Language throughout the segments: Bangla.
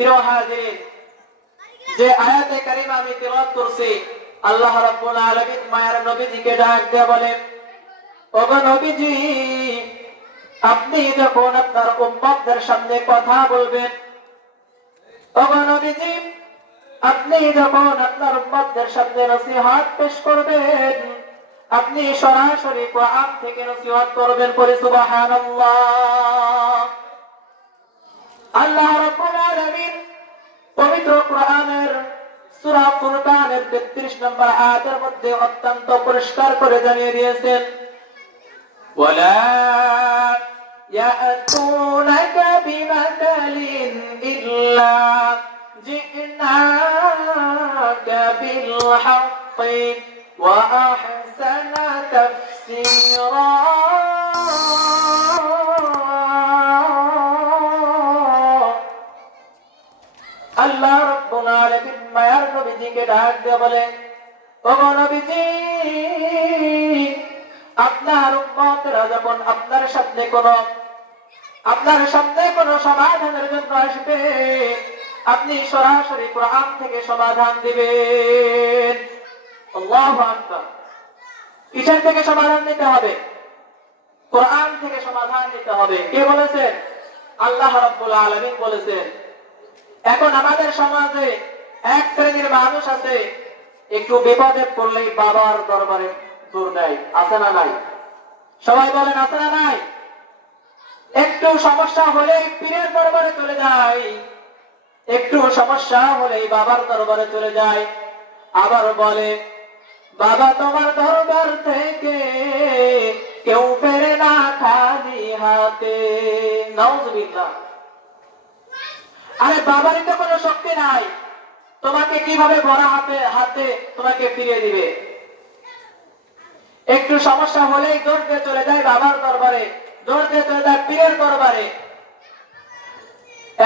প্রিয় হাজিরিন, যে আয়াতে কারিমা আমি তিলাওয়াত করছি, আল্লাহ রাব্বুল আলামিন মায়ার নবীজিকে ডাক দিয়ে বলেন, ওগো নবীজি, আপনি যখন আপনার উম্মতদের সামনে কথা বলবেন, ওগো নবীজি, আপনি যখন আপনার উম্মতদের সামনে নসিহত পেশ করবেন, আপনি সরাসরি কোরআন থেকে নসিহত করবেন। পড়ি সুবহানাল্লাহ। আল্লাহ রাব্বুল আলামিন পবিত্র কোরআনের সূরা ফুরকানের 33 নম্বর আয়াতের মধ্যে অত্যন্ত পরিষ্কার করে জানিয়ে দিয়েছেন, ওয়ালা ইয়াতুনাকা বিমাতালিন ইল্লা জিনাকা বিল হাক্কি ওয়া আহসানা তাফসীরা। আল্লাহ রাব্বুল আলামিন মায়ার নবীজিকে ডাক দিয়ে বলে, ওগো নবীজি, আপনার উম্মতরা যখন আপনার সামনে কোনো সমাধানের জন্য আসবে, আপনি সরাসরি কোরআন থেকে সমাধান দিবেন। আল্লাহু আকবার। কিসের থেকে সমাধান নিতে হবে? কোরআন থেকে সমাধান নিতে হবে। কে বলেছেন? আল্লাহ রাব্বুল আলামিন বলেছেন। এখন আমাদের সমাজে এক শ্রেণীর মানুষ আছে, একটু বিপদে পড়লেই বাবার দরবারে দৌড় দেয়। আছে না নাই? সবাই বলেন, আছে না নাই? একটু সমস্যা হলেই পীরের দরবারে চলে যায়, একটু সমস্যা হলেই বাবার দরবারে চলে যায়। আবার বলে, বাবা তোমার দরবার থেকে কেউ ফেরে না খালি হাতে। নাউজুবিল্লাহ। আরে বাবারই তো কোনো শক্তি নাই, তোমাকে কিভাবে ভরা হাতে তোমাকে ফিরিয়ে দিবে? একটু সমস্যা হলেই দৌড় দিয়ে চলে যায় বাবার দরবারে, দৌড় দিয়ে চলে যায় পীরের দরবারে।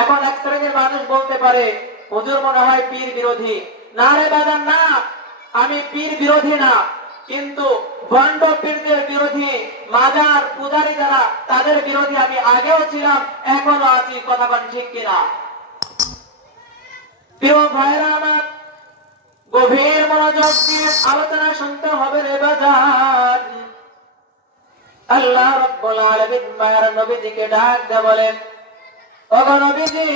এখন এক শ্রেণীর মানুষ বলতে পারে, হুজুর মনে হয় পীর বিরোধী। না রে বাজান, না, আমি পীর বিরোধী না, কিন্তু ভণ্ড পীরদের বিরোধী, মাজার পূজারী যারা, তাদের বিরোধী আমি আগেও ছিলাম, এখনো আছি। কথা বলেন ঠিক কিনা? প্রিয় ভাইরা আমার, গভীর মনোযোগ দিয়ে আলোচনা শুনতে হবে রে বাজার। আল্লাহ রাব্বুল আলামিন মায়ার নবীজিকে ডাক দিয়ে বলেন, ওগো নবীজি,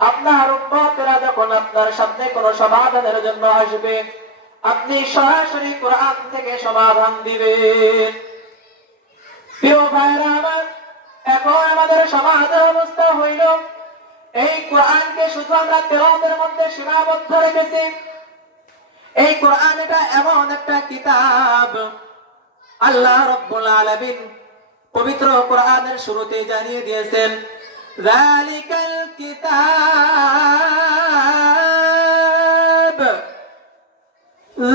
আপনার উম্মতরা যখন আপনার সামনে কোনো সমাধানের জন্য আসবে, আপনি সরাসরি কোরআন থেকে সমাধান দিবেন। প্রিয় ভাইরা আমার, এখন আমাদের সমাজের অবস্থা হইল, এই কোরআনকে শুধু আমরা তেলাওয়াতের মধ্যে সীমাবদ্ধ রেখেছি। এই কোরআন এটা এমন একটা কিতাব, আল্লাহ রাব্বুল আলামিন পবিত্র কোরআনের শুরুতে জানিয়ে দিয়েছেন, যালিকাল কিতাব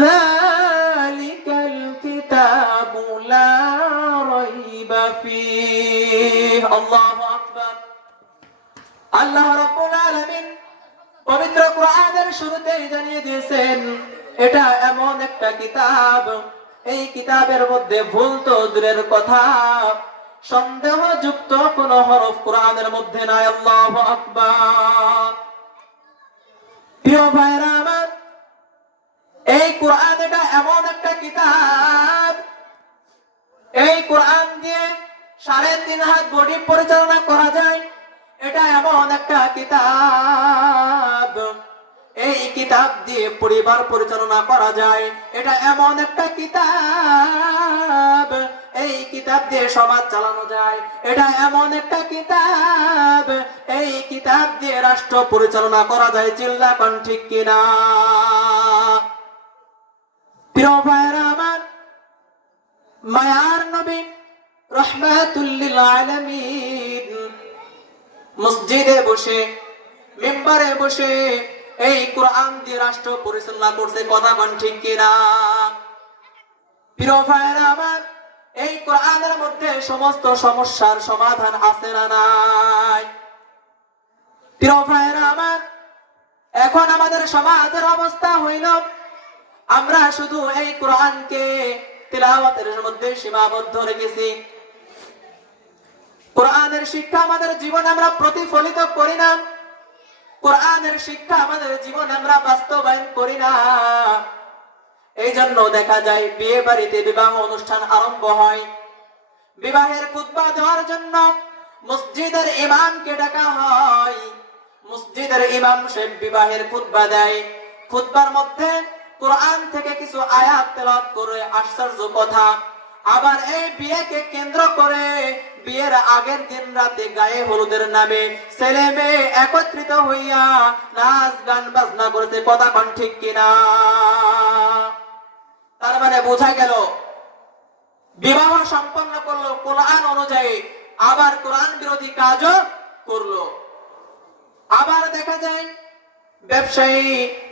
লা রাইবা ফীহি। আল্লাহু আকবার। আল্লাহ রাব্বুল আলামিন পবিত্র কোরআনের শুরুতেই জানিয়ে দিয়েছেন, এটা এমন একটা কিতাব, এই কিতাবের মধ্যে ভুল তো দূরের কথা, সন্দেহযুক্ত কোন হরফ কোরআনের মধ্যে নাই। আল্লাহু আকবার। প্রিয় ভাইরা আমার, এই কোরআন এটা এমন একটা কিতাব, এই কোরআন দিয়ে 3.5 হাত বডি পরিচালনা করা যায়। এটা এমন একটা কিতাব, এই কিতাব দিয়ে পরিবার পরিচালনা করা যায়। এটা এমন একটা কিতাব, এই কিতাব দিয়ে সমাজ চালানো যায়। এটা এমন একটা কিতাব, এই কিতাব দিয়ে রাষ্ট্র পরিচালনা করা যায়। চিল্লা কোন ঠিক কিনা? প্রিয় ভাইরা আমার, মায়ার নবী রাহমাতুল লিল আলামিন মসজিদে বসে, মিম্বারে বসে এই কোরআন দিয়ে রাষ্ট্র পরিচালনা করছে। কথা কোন ঠিক কিনা? প্রিয় ভাইরা আমার, এই কোরআনের মধ্যে সমস্ত সমস্যার সমাধান আছে না নাই? প্রিয় ভাইরা আমার, এখন আমাদের সমাজের অবস্থা হইল, আমরা শুধু এই কোরআনকে তিলাওয়াতের মধ্যে সীমাবদ্ধ রেখেছি। কোরআনের শিক্ষা আমাদের জীবনে আমরা প্রতিফলিত করি না, কোরআনের শিক্ষা আমাদের জীবনে আমরা বাস্তবায়ন করি না। এই জন্য দেখা যায় বিয়ে বাড়িতে বিবাহ অনুষ্ঠান আরম্ভ হয়, বিবাহের খুতবা দেওয়ার জন্য মসজিদের ইমামকে ডাকা হয়। মসজিদের ইমাম সে বিবাহের খুতবা দেয়, খুতবার মধ্যে কোরআন থেকে কিছু আয়াত তেলাওয়াত করে, আশ্চর্য কথা। আবার এই বিয়েকে কেন্দ্র করে বিয়ের আগের দিন রাতে গায়ে হলুদের নামে ছেলে মেয়ে একত্রিত হইয়া নাচ গান বাজনা করতে, কথা কোন ঠিক কিনা? তার মানে বোঝা গেল বিবাহ সম্পন্ন করলো কোরআন অনুযায়ী, আবার কোরআন বিরোধী কাজও করলো। আবার দেখা যায় ব্যবসায়ী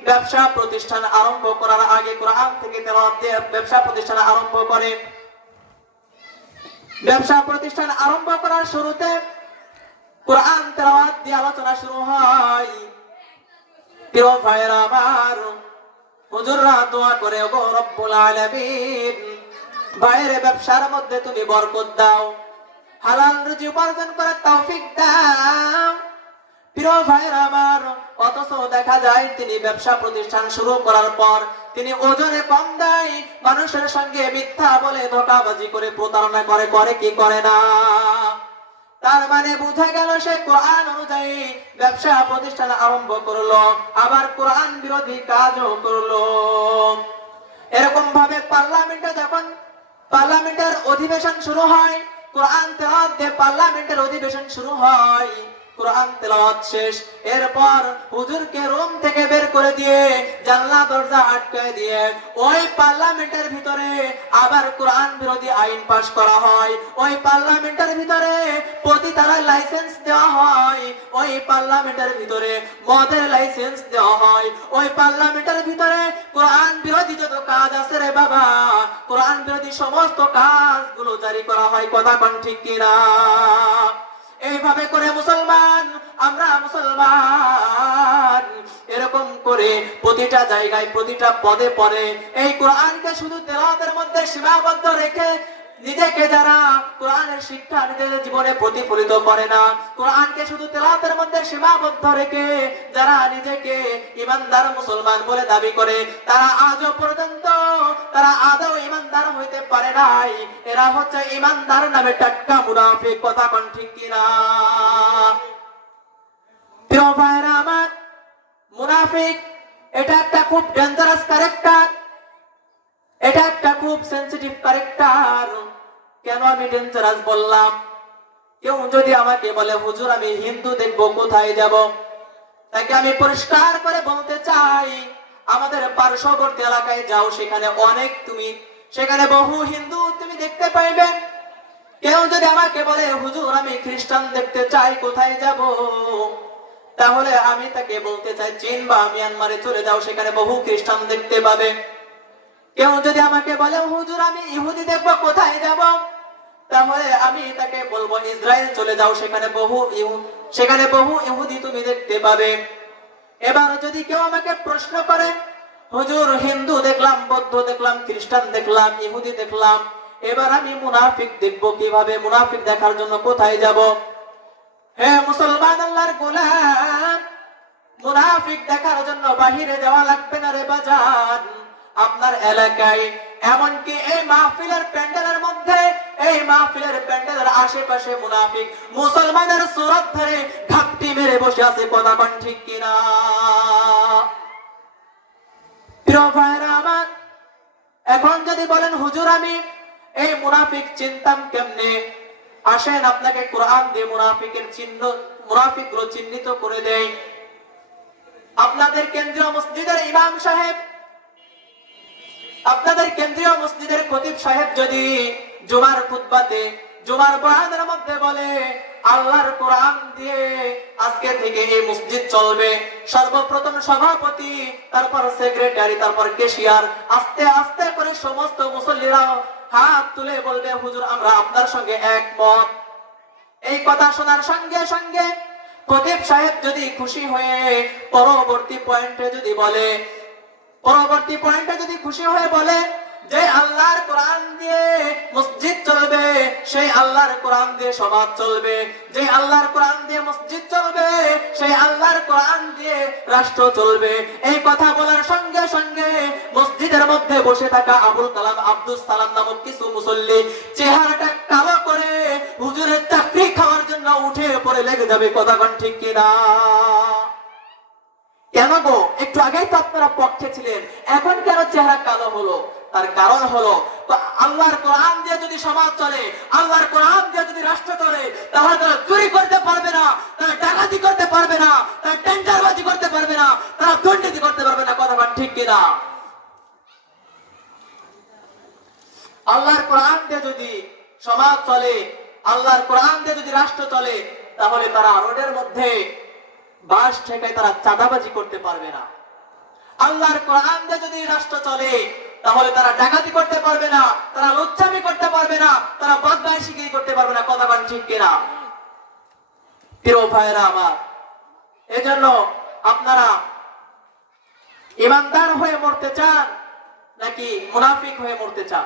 ব্যবসা প্রতিষ্ঠান আরম্ভ করার আগে কোরআন থেকে তেলাওয়াত দিয়ে ব্যবসা প্রতিষ্ঠান আরম্ভ করে। ব্যবসা প্রতিষ্ঠান আরম্ভ করার শুরুতে কোরআন তেলাওয়াত দিয়ে আলোচনা শুরু হয়। প্রিয় ভাইরা আমার, হুজুররা দোয়া করে, ওগো রব্বুল আলামিন, ভাইয়ের ব্যবসার মধ্যে তুমি বরকত দাও, হালাল রুজি উপার্জন করার তৌফিক দাও। প্রিয় ভাইরা আমার, অথচ দেখা যায় তিনি ব্যবসা প্রতিষ্ঠান শুরু করার পর তিনি ওজনে কম দেয়, মানুষের সঙ্গে মিথ্যা বলে ধোঁকাবাজি করে প্রতারণা করে, করে কি করে না? তার মানে বোঝা গেল সে কোরআন অনুযায়ী ব্যবসা প্রতিষ্ঠান আরম্ভ করলো, আবার কোরআন বিরোধী কাজও করলো। এরকম ভাবে পার্লামেন্টে যখন পার্লামেন্টের অধিবেশন শুরু হয়, কোরআন তেলাওয়াত দিয়ে পার্লামেন্টের অধিবেশন শুরু হয়, কোরআন তেলাওয়াত শেষ, এরপর হুজুরকে রুম থেকে বের করে দিয়ে জানলা দরজা আটকায় দিয়ে ওই পার্লামেন্টের ভিতরে আবার কোরআন বিরোধী আইন পাস করা হয়। ওই পার্লামেন্টের ভিতরে পতিতার লাইসেন্স দেওয়া হয়, ওই পার্লামেন্টের ভিতরে মদের লাইসেন্স দেওয়া হয়, ওই পার্লামেন্টের ভিতরে কোরআন বিরোধী যত কাজ আছে রে বাবা, কোরআন বিরোধী সমস্ত কাজগুলো জারি করা হয়। কথা কোন ঠিক কিনা? এইভাবে করে মুসলমান, আমরা মুসলমান এরকম করে প্রতিটা জায়গায় প্রতিটা পদে পদে এই কোরআনকে শুধু তেলাওয়াতের মধ্যে সীমাবদ্ধ রেখে নিজেকে যারা কোরআনের শিক্ষা নিজেদের জীবনে প্রতিফলিত করে না, কোরআনকে শুধু তেলাওয়াতের মধ্যে সীমাবদ্ধ রেখে যারা নিজেকে ঈমানদার মুসলমান বলে দাবি করে, তারা আজও পর্যন্ত তারা আদৌ ঈমানদার হইতে পারে নাই। এরা হচ্ছে ঈমানদার নামে টাটকা মুনাফিক। কথা কোন ঠিক কিনা? প্রিয় ভাইরা আমার, মুনাফিক এটা একটা খুব ডেঞ্জারাস ক্যারেক্টার, এটা একটা খুব সেনসিটিভ ক্যারেক্টার। কেন আমি ডেঞ্জারাস বললাম? কেউ যদি আমাকে বলে হুজুর আমি হিন্দু দেখবো, কোথায় যাব? তাকে আমি পরিষ্কার করে বলতে চাই, আমাদের পার্শ্ববর্তী এলাকায় যাও, সেখানে বহু হিন্দু তুমি দেখতে পাইবে। কেউ যদি আমাকে বলে হুজুর আমি খ্রিস্টান দেখতে চাই, কোথায় যাব? তাহলে আমি তাকে বলতে চাই চীন বা মিয়ানমারে চলে যাও, সেখানে বহু খ্রিস্টান দেখতে পাবে। কেউ যদি আমাকে বলে হুজুর আমি ইহুদি দেখবো, কোথায় যাব? তাহলে আমি তাকে বলবো ইসরায়েল চলে যাও, সেখানে বহু ইহুদি তুমি দেখতে পাবে। এবার যদি কেউ আমাকে প্রশ্ন করে হুজুর হিন্দু দেখলাম, বৌদ্ধ দেখলাম, খ্রিস্টান দেখলাম, ইহুদি দেখলাম, এবার আমি মুনাফিক দেখবো কিভাবে? মুনাফিক দেখার জন্য কোথায় যাব? হে মুসলমান আল্লাহর গোলাম, মুনাফিক দেখার জন্য বাহিরে যাওয়া লাগবে না রে বাজার। আপনার এলাকায়, এমনকি এই মাহফিলের প্যান্ডেলের মধ্যে, এই মাহফিলের প্যান্ডেলের আশেপাশে মুনাফিক মুসলমানের সুরত ধরে ঘাপটি মেরে বসে আছে। কথা কোন ঠিক কিনা? প্রিয় ভাইরা আমার, এখন যদি বলেন হুজুর আমি এই মুনাফিক চিনতাম কেমনে, আসেন আপনাকে কোরআন দিয়ে মুনাফিকগুলো চিহ্নিত করে দেয়। আপনাদের কেন্দ্রীয় মসজিদের ইমাম সাহেব, আপনাদের কেন্দ্রীয় মসজিদের খতিব সাহেব যদি জুমার খুতবাতে, জুমার বয়ানের মধ্যে বলে আল্লাহর কোরআন দিয়ে আজকে থেকে এই মসজিদ চলবে, সর্বপ্রথম সভাপতি, তারপর সেক্রেটারি, তারপর ক্যাশিয়ার, আস্তে আস্তে করে সমস্ত মুসল্লিরা হাত তুলে বলবে হুজুর আমরা আপনার সঙ্গে একমত। এই কথা শোনার সঙ্গে সঙ্গে খতিব সাহেব যদি খুশি হয়ে পরবর্তী পয়েন্টে যদি খুশি হয়ে বলে যে আল্লাহর কোরআন দিয়ে মসজিদ চলবে, সেই আল্লাহর কোরআন দিয়ে সমাজ চলবে। যে আল্লাহর কোরআন দিয়ে মসজিদ চলবে, সেই আল্লাহর কোরআন দিয়ে রাষ্ট্র চলবে। এই কথা বলার সঙ্গে সঙ্গে মসজিদের মধ্যে বসে থাকা আবুল কালাম আব্দুল সালাম নামক কিছু মুসল্লি চেহারাটা কালো করে হুজুরের চাকরি খাওয়ার জন্য উঠে পড়ে লেগে যাবে। কথা কোন ঠিক কিনা? কেন গো? একটু আগেই তো আপনারা পক্ষে ছিলেন, এখন কেন চেহারা কালো হলো? তার কারণ হলো, তো আল্লাহর কোরআন দিয়ে যদি সমাজ চলে, আল্লাহর কোরআন দিয়ে যদি রাষ্ট্র চলে, তাহলে তারা চুরি করতে পারবে না, তারা ডাকাতি করতে পারবে না, তারা টেন্ডারবাজি করতে পারবে না, তারা দুর্নীতি করতে পারবে না। কথা ঠিক কিনা? আল্লাহর কোরআন দিয়ে যদি সমাজ চলে, আল্লাহর কোরআন দিয়ে যদি রাষ্ট্র চলে, তাহলে তারা রোডের মধ্যে বাস ঠেকায় তারা চাঁদাবাজি করতে পারবে না। আল্লাহর কোরআন দিয়ে যদি রাষ্ট্র চলে, তাহলে তারা ডাকাতি করতে পারবে না, তারা লুচ্ছামি করতে পারবে না, তারা বদমাইশিগিরি করতে পারবে না। কথা ঠিক কিনা? প্রিয় ভাইরা আমার, এজন্য আপনারা ইমানদার হয়ে মরতে চান নাকি মুনাফিক হয়ে মরতে চান?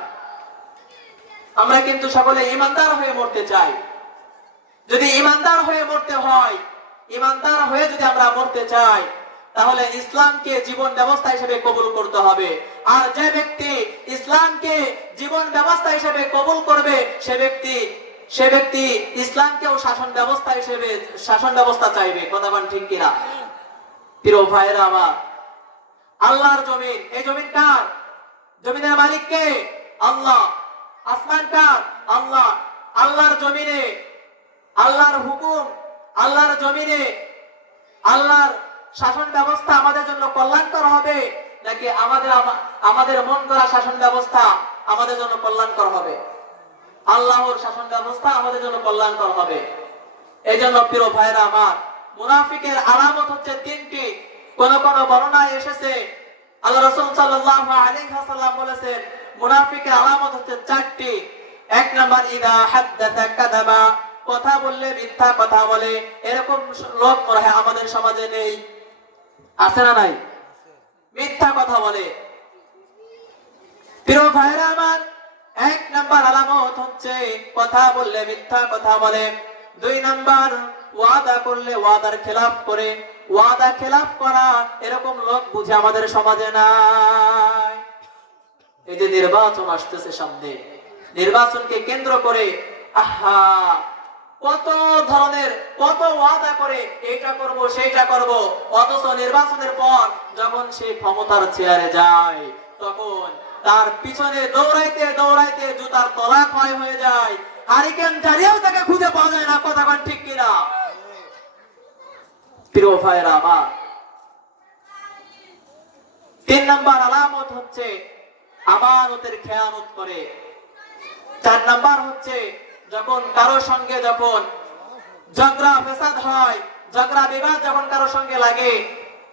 আমরা কিন্তু সকলে ইমানদার হয়ে মরতে চাই। যদি ইমানদার হয়ে মরতে হয়, ইমানদার হয়ে যদি আমরা মরতে চাই, তাহলে ইসলামকে জীবন ব্যবস্থা হিসেবে কবুল করতে হবে। আর যে ব্যক্তি ইসলামকে জীবন ব্যবস্থা হিসেবে কবুল করবে, সে ব্যক্তি ইসলামকেও শাসন ব্যবস্থা চাইবে। কথা ঠিক কিনা? প্রিয় ভাইরা আমার, আল্লাহর জমিন, এই জমিন কার? জমিনের মালিক কে? আল্লাহ। আসমান কার? আল্লাহ। আল্লাহর জমিনে আল্লাহর হুকুম, আল্লাহর জমিনে আল্লাহর শাসন ব্যবস্থা আমাদের জন্য কল্যাণকর হবে নাকি আমাদের মন গড়া শাসন ব্যবস্থা আমাদের জন্য কল্যাণকর হবে? আল্লাহর শাসন ব্যবস্থা আমাদের জন্য কল্যাণকর হবে। এই জন্য প্রিয় ভাইরা আমার, মুনাফিকের আলামত হচ্ছে তিনটি। কোন কোন বর্ণনায় এসেছে, আল্লাহ রাসূল সাল্লাল্লাহু আলাইহি ওয়াসাল্লাম বলেছেন মুনাফিকের আলামত হচ্ছে চারটি। এক নাম্বার, ইদা হাদ্দাসা কাযাবা, কথা বললে মিথ্যা কথা বলে। এরকম লোক মনে হয় আমাদের সমাজে নেই, আছে না নাই? মিথ্যা কথা বলে। প্রিয় ভাইরা আমার, এক নাম্বার আলামত হচ্ছে কথা বললে মিথ্যা কথা বলে। দুই নাম্বার, ওয়াদা করলে ওয়াদার খেলাফ করে। ওয়াদা খেলাফ করা এরকম লোক বুঝে আমাদের সমাজে নাই। এই যে নির্বাচন আসতেছে সামনে, নির্বাচনকে কেন্দ্র করে আহা কত ধরনের কত ওয়াদা করে, এইটা করব সেইটা করব, অথচ নির্বাচনের পর যখন সে ক্ষমতার চেয়ারে যায়, তখন তার পিছনে দৌড়াইতে দৌড়াইতে জুতার তলা ক্ষয় হয়ে যায়, হারিকেন জ্বালিয়েও তাকে খুঁজে পাওয়া যায় না। কথা ঠিক কিনা? প্রিয় ভাইরা আমার, তিন নাম্বার আলামত হচ্ছে আমানতের খেয়ানত করে। চার নাম্বার হচ্ছে যখন কারো সঙ্গে যখন ঝগড়া ফেসাদ হয়, ঝগড়া বিবাদ যখন কারো সঙ্গে লাগে,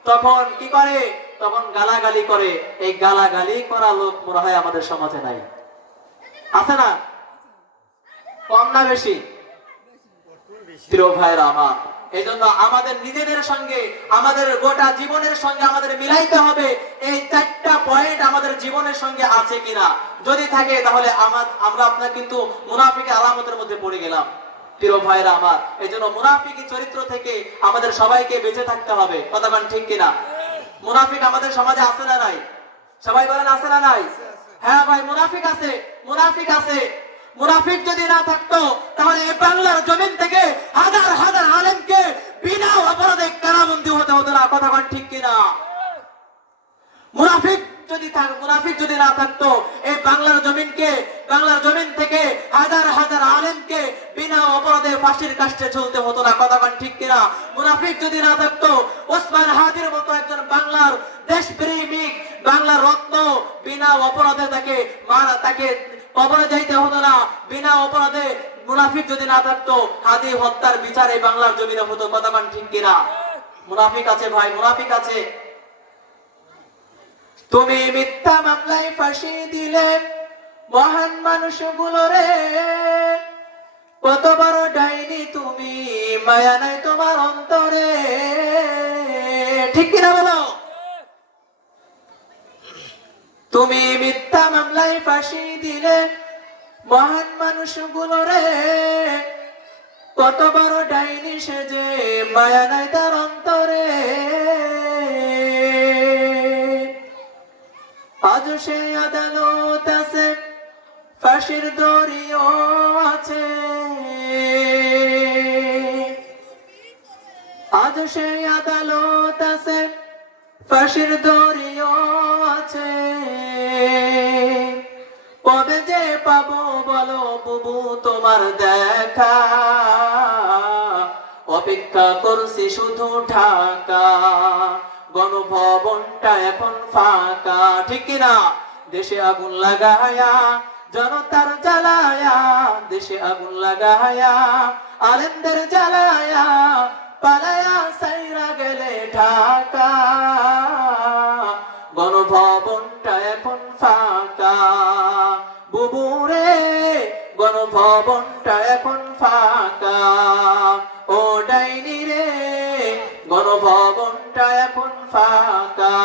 তখন কি করে? তখন গালাগালি করে। এই গালাগালি করা লোক মনে হয় আমাদের সমাজে নাই, আছে না? কম না বেশি? প্রিয় ভাইরা আমার, এই জন্য আমাদের নিজেদের সঙ্গে, আমাদের গোটা জীবনের সঙ্গে আমাদের মিলাইতে হবে এই চারটা পয়েন্ট আমাদের জীবনের সঙ্গে আছে কিনা। যদি থাকে তাহলে আমরা আপনার কিন্তু মুনাফিকের আলামতের মধ্যে পড়ে গেলাম। প্রিয় ভাইরা আমার, এই জন্য মুনাফিকি চরিত্র থেকে আমাদের সবাইকে বেঁচে থাকতে হবে। কথা ঠিক কিনা? মুনাফিক আমাদের সমাজে আছে না নাই? সবাই বলেন আছে না নাই? হ্যাঁ ভাই, মুনাফিক আছে, মুনাফিক আছে। মুনাফিক যদি না থাকতো তাহলে এই বাংলার জমিন থেকে হাজার হাজার আলেমকে বিনা অপরাধে কারাবন্দী হতে হতো না। কথা ঠিক কিনা? মুনাফিক যদি না থাকতো এই বাংলার জমিন থেকে হাজার হাজার আলেমকে বিনা অপরাধে ফাঁসির কাস্টে ঝুলতে হতো না। কথা ঠিক কিনা? মুনাফিক যদি না থাকতো ওসমান হাদির মতো একজন বাংলার দেশপ্রেমিক, বাংলার রত্ন, বিনা অপরাধে তাকে কবরে যাইতে হতো না। বিনা অপরাধে মুনাফিক যদি না থাকতো হাদি হত্যার বিচার এই বাংলার জমিনে হতো। কথা ঠিক কিনা? মুনাফিক আছে ভাই, মুনাফিক আছে। তুমি মিথ্যা মামলায় ফাঁসি দিলে মহান মানুষগুলো রে, কত বড় ডাইনি তুমি, মায়া নাই তোমার অন্তরে। ঠিক কিনা বলো? তুমি মিথ্যা মামলায় ফাঁসি দিলে মহান মানুষগুলো রে, কত বড় ডাইনি সেজে মায়া নাই তার অন্তরে। আজ সে আদালত আছে, ফাঁসির দড়িও আছে। আজ সে আদালত আছে, ফাঁসির দড়িও আছে। কবে যে পাবো বলো বুবু তোমার দেখা, অপেক্ষা করছি শুধু ঢাকা। গণভবনটা এখন ফাঁকা, ঠিক কিনা? দেশে আগুন লাগায়া, জনতার জ্বালায়া, দেশে আগুন লাগায়া, আলেমদের জ্বালায়া, পালায়া সাইরা গেলে ঢাকা। গণভবনটা এখন ফাঁকা বুবুরে, গণভবনটা এখন ফাঁকা। ও ডাইনি রে, গণভবনটা এখন ফাঁকা।